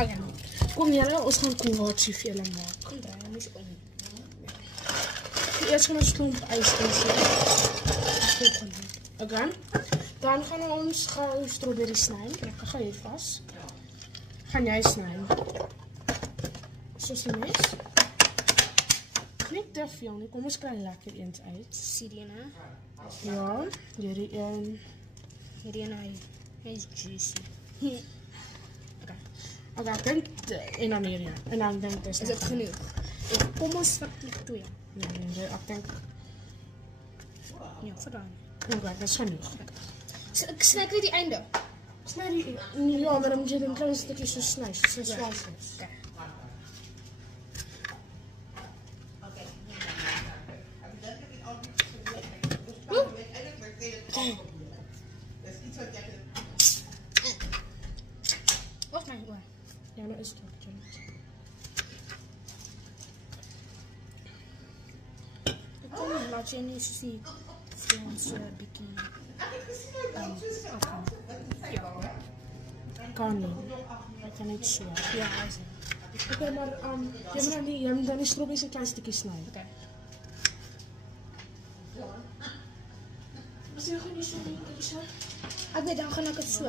Okay. Kom julle, ons gaan koolwaartjie vir julle maak. Kom draai, moet je om. Eers gaan ons klomp ys insit. Okay. Dan gaan ons gou strawberry sny. Ek gaan hier vas. Gaan jy sny? Soos die mes. Niet te veel nie. Kom ons kry lekker eens uit. Sirena. Ja, hierdie een. Hierdie en hy is juicy. Okay, ek dink en dan hierdie. En dan dink Is dit genoeg? Kom ons vat die 2. Nee, ek dink Ja, verdaan. okay, dis genoeg. Ek sny net die einde. Sny die ja, maar dan moet jy dan klein stukkies so sny, so slices. Okay. Wat my oor? Ja, nou is dit. Ek kom laat jy nie soos die Franse bietjie afgaan. Ja. Kan nie. Ek kan net so. Ja, is dit. Okay, maar jy moet dan die strawberries in klein stukkies sny. Okay. As jy gaan nie so doen, so. Ek weet dan gaan ek dit so.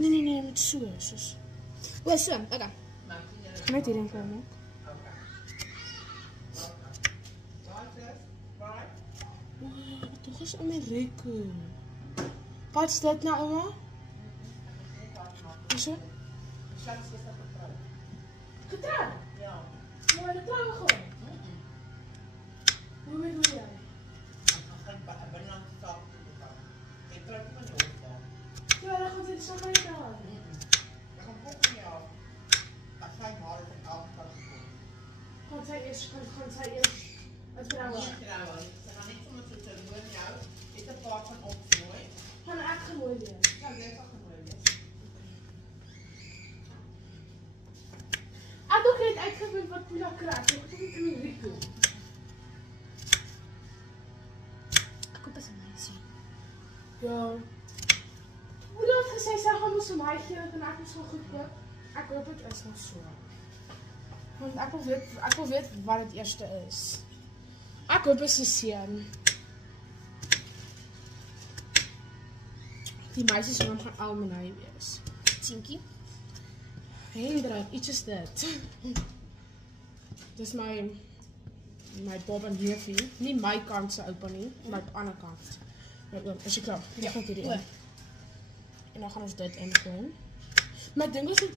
Nee, met so, soos. O, so. Okay. Ek gaan net hierin kry maak. Toch is Amerika. Wat is dit nou, oma? Is het? Getrouwd? Ja. Maar de trouwen gewoon? Hoe bedoel jij? Ja, dan gaat dit zo mee dan. Gaat zij eerst het trouwen? Gaan we echt gemoeid weer? Ja, ik denk dat gemoeid is. Ik heb niet uitgevoerd wat Pula krijgt. Ik heb niet in Rico. Ek hoop dit is amazing. Ja. Hoe dat gezegd zijn, gaan we zo'n meisje en ik is wel goed koop. Ik hoop het is nog zo. Want ik wil weten wat het eerste is. Ik hoop het is zien. Die meisjes naam gaan Almenai wees. Tinkie. Hendrik, iets is dit. Dis my Bob en Neefie. Nie my kant se oupa nie, maar op ander kant. My oom, is jy klaar? Ja. En dan gaan ons dit ingooi. Maar ek dink ons moet